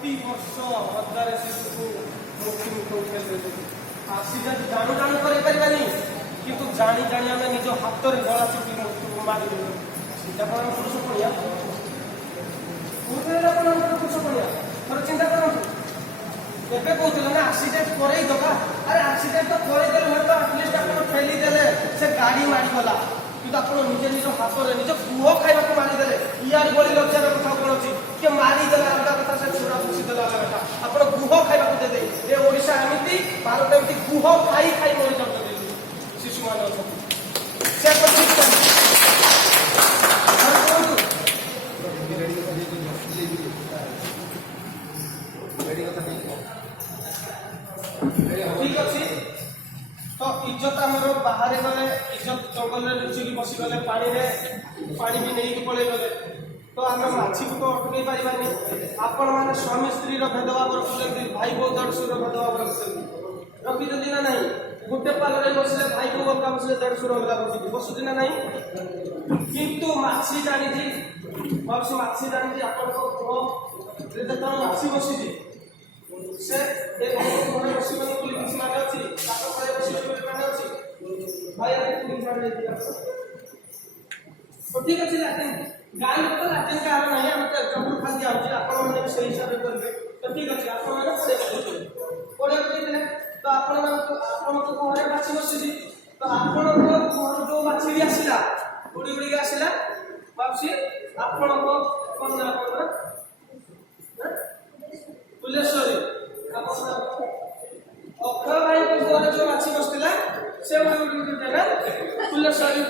ପ୍ରତିବର୍ଷ ହଜାରେ ଶିଶୁକୁ ମୃତ୍ୟୁ ମୁଖ ଉଠେଇ ଦେଉଛନ୍ତି। ଆକ୍ସିଡେଣ୍ଟ ଜାଣୁ ଜାଣୁ କରିପାରିବାନି, କିନ୍ତୁ ଜାଣି ଜାଣି ଆମେ ନିଜ ହାତରେ ଗଳା ଚିପି ମୃତ୍ୟୁକୁ ମାରି ଦେଉଛନ୍ତି। ସେଇଟା କ'ଣ ପୁରୁଷ ପଡ଼ିଆ? ଆପଣଙ୍କର ପୁରୁଷ ପଡ଼ିଆ ଥରେ ଚିନ୍ତା କରନ୍ତୁ। ଏବେ କହୁଥିଲେ ନା ଆକ୍ସିଡେଣ୍ଟ କରେଇ ଦବା। ଆରେ ଆକ୍ସିଡେଣ୍ଟ ତ କରେଇ ଦେଲେ ହୁଏତ ଆଟଲିଷ୍ଟ ଆପଣ ଠେଲି ଦେଲେ, ସେ ଗାଡ଼ି ମାଡ଼ିଗଲା, କିନ୍ତୁ ଆପଣ ନିଜେ ନିଜ ହାତରେ ନିଜ ଗୁହ ଖାଇବାକୁ ମାରିଦେଲେ। ଇଆଡେ ଭଳି ଲଜ୍ଜାର କଥା କ'ଣ ଅଛି? କିଏ ମାରିଦେଲେ ଅଲଗା କଥା, ସେ ଛୁରା ଖୁସି ଦେଲେ ଅଲଗା କଥା। ଆପଣ ଗୁହ ଖାଇବାକୁ ଦେଲେ। ଏ ଓଡ଼ିଶା ଏମିତି, ଭାରତ ଏମିତି ଗୁହ ଖାଇ ଖାଇ ମରିଯାଉଛନ୍ତି ଶିଶୁମାନେ ଅଛନ୍ତି। ସେ ଠିକ ଅଛି। ତ ଇଜ୍ଜତ ଆମର ବାହାରେ ଗଲେ, ଇଜ୍ଜତ ଜଙ୍ଗଲରେ ଲୁଚିକି ବସିଗଲେ, ପାଣିରେ ପାଣି ବି ନେଇକି ପଳେଇ ଗଲେ, ତ ଆମେ ମାଛିକୁ ତ ଅଟକେଇ ପାରିବାନି। ଆପଣମାନେ ସ୍ୱାମୀ ସ୍ତ୍ରୀର ଭେଦଭାବ ରଖୁଛନ୍ତି, ଭାଇ ବୋଉ ଦେଢ଼ଶୁର ଭେଦଭାବ ରଖୁଛନ୍ତି, ରଖିଛନ୍ତି ନା ନାହିଁ? ଗୋଟେ ପାଲରେ ବସିଲେ ଭାଇ ବୋଉ ଅଲଗା ବସିଲେ ଦେଢ଼ଶୁର ଅଲଗା ବସୁଛି ନା ନାହିଁ? କିନ୍ତୁ ମାଛି ଜାଣିଛି, ମାଛି ଜାଣିଛି ଆପଣଙ୍କ ପୁଅ ଯେତେବେଳେ ମାଛି ବସିଛି, ସେ ଏ ଘରେ ବସିବନି ବୋଲି କିଛି ମାନେ ଅଛି? ତାଙ୍କ ଘରେ ବସିବନି ବୋଲି ମାନେ ଅଛି? ଭାଇ ଠିକ ଅଛି। ଲାଟିନ୍ ଗାଁ ଲୋକ ତ ଲାଟିନ୍ କାହାର ନାହିଁ, ଆମେ ତ ଏକ୍ସାମ୍ପଲ ଖାଲି ଯାଉଛି, ଆପଣମାନେ ବି ସେଇ ହିସାବରେ କରିବେ। ତ ଠିକ ଅଛି, ଆପଣମାନେ ପଢ଼ିବାକୁ ଦେଇଥିଲେ, ତ ଆପଣଙ୍କ ଘରେ ମାଛି ବସିଛି, ତ ଆପଣଙ୍କ ଘର ଯୋଉ ମାଛି ବି ଆସିଲା, ଉଡ଼ି ଉଡ଼ିକି ଆସିଲା, ମାଉସୀ ଆପଣଙ୍କ କ'ଣ ନା ଆପଣଙ୍କର ଫୁଲେଶ୍ୱରୀ, ଅକ୍ଷୟ ଭାଇଙ୍କ ଘରେ ଯୋଉ ମାଛି ବସିଥିଲା, ସେ ଫୁଲେଶ୍ୱରୀ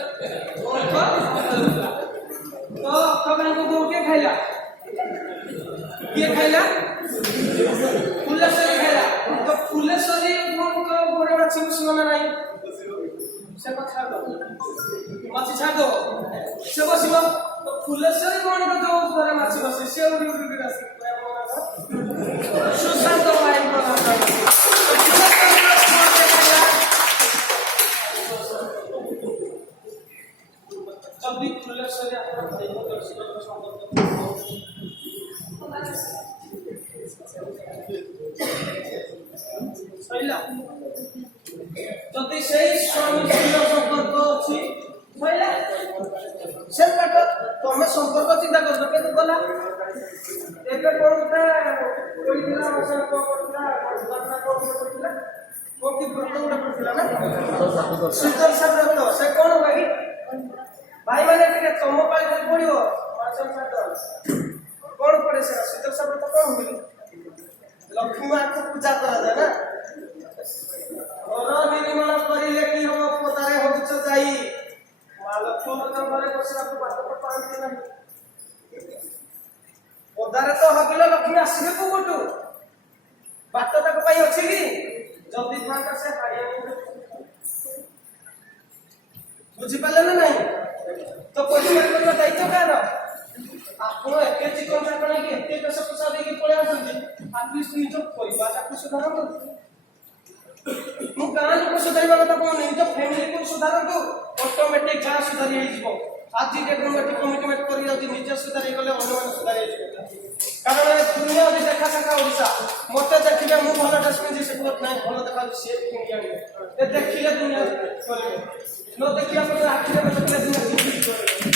ତ ଅକ୍ଷୟ ଭାଇଙ୍କ ବୋଉ କିଏ ଖାଇଲା? କିଏ ଖାଇଲା? ଫୁଲେଶ୍ୱରୀ ଖାଇଲା। ତ ଫୁଲେଶ୍ୱରୀ ଘରେ ମାଛି ବସିବ ନା ନାହିଁ? ସେ କଥା ମାଛି ଛାଡ଼, ସେ ବସିବ। ତ ଫୁଲେଶ୍ୱରୀ କ'ଣ ଯୋଉ ଘରେ ମାଛି ବସେ, ସେ ଉଡ଼ି ଉଡ଼ି ଆସି ସୁଶାନ୍ତ ଭାଇଙ୍କ ଯଦି ଫୁଲେଶ୍ୱରୀ ଆପଣ ଭାଇଙ୍କ ଦର୍ଶନର ସମ୍ପର୍କ ସଇଲା, ଯଦି ସେଇ ସ୍ୱାମୀ ସ୍ତ୍ରୀର ସମ୍ପର୍କ ଅଛି ସଇଲା, ସେ କାଟ ତମେ ସମ୍ପର୍କ ଚିନ୍ତା କରୁଛ କେତେ ଗଲା। ଏବେ କ'ଣ ଗୋଟେ ପଡ଼ିଥିଲା, ଶୀତଳ ସାବ୍ରତ, ସେ କ'ଣ ଭାଇ ଭାଇ ମାନେ ଟିକେ ତମ ପାଳି ଖାଲି ପଡ଼ିବ କ'ଣ ପଡ଼େ? ସେ ଶୀତଳ ସାବ୍ରତ କ'ଣ ହୁଏ? ଲକ୍ଷ୍ମୀ ମାଙ୍କୁ ପୂଜା କରାଯାଏ ନା। ଘର ନିର୍ମାଣ କରିଲେ କି ହବ, ପଦାରେ ହଉଛ ଯାଇ, ମା ଲକ୍ଷ୍ମୀଙ୍କ ଘରେ ବସିବାକୁ ବାଟ ପାଆନ୍ତି ନାହିଁ। ପଦାରେ ତ ହବିଲ ଲକ୍ଷ୍ମୀ ଆସିବେ କୋଉଠୁ? ବାଟ ତାଙ୍କ ପାଇଁ ଅଛି କି? ଯଦି ଥାନ୍ତା ସେ ବୁଝିପାରିଲେ ନା ନାହିଁ? ତ ପରିବାର କରିବା ଦାୟିତ୍ୱ କାହାର? ଆପଣ ଏତେ ଚିକନ ଚାକଣ ହେଇକି ଏତେ ପେଶ ପୋଷା ଦେଇକି ପଳେଇ ଆସନ୍ତି, ଆଟଲିଷ୍ଟ ନିଜ ପରିବାରଟାକୁ ସୁଧାରନ୍ତୁ। ମୁଁ ଗାଁ ଲୋକ ସୁଧାରିବା କଥା କହୁନି, ନିଜ ଫ୍ୟାମିଲିକୁ ସୁଧାରନ୍ତୁ, ଅଟୋମେଟିକ ଗାଁ ସୁଧାରି ହେଇଯିବ। ଆଜି ଟେକ୍ନୋଲୋଜି କମିଟମେଣ୍ଟ କରି ଯାଉଛି, ନିଜେ ସୁଧାରି ହେଇଗଲେ ଅନ୍ୟମାନେ ସୁଧାରି ହେଇଯିବ। କାରଣ ଦୁନିଆ ଅଛି ଦେଖା ସାକା ଓଡ଼ିଶା। ମତେ ଦେଖିଲେ ମୁଁ ଭଲ ଡ୍ରେସ୍ ପିନ୍ଧି ସେ ନାଇଁ ଭଲ ଦେଖାଯାଉଛି, ସିଏ କିଣିକି ଆଣିବେ। ଏ ଦେଖିଲେ ଦୁନିଆ କରିବେ, ନ ଦେଖିଲା ପରେ ଆଖିରେ ଦେଖିଲେ ଦୁନିଆ ଚିନ୍ତିତ କରିବେ।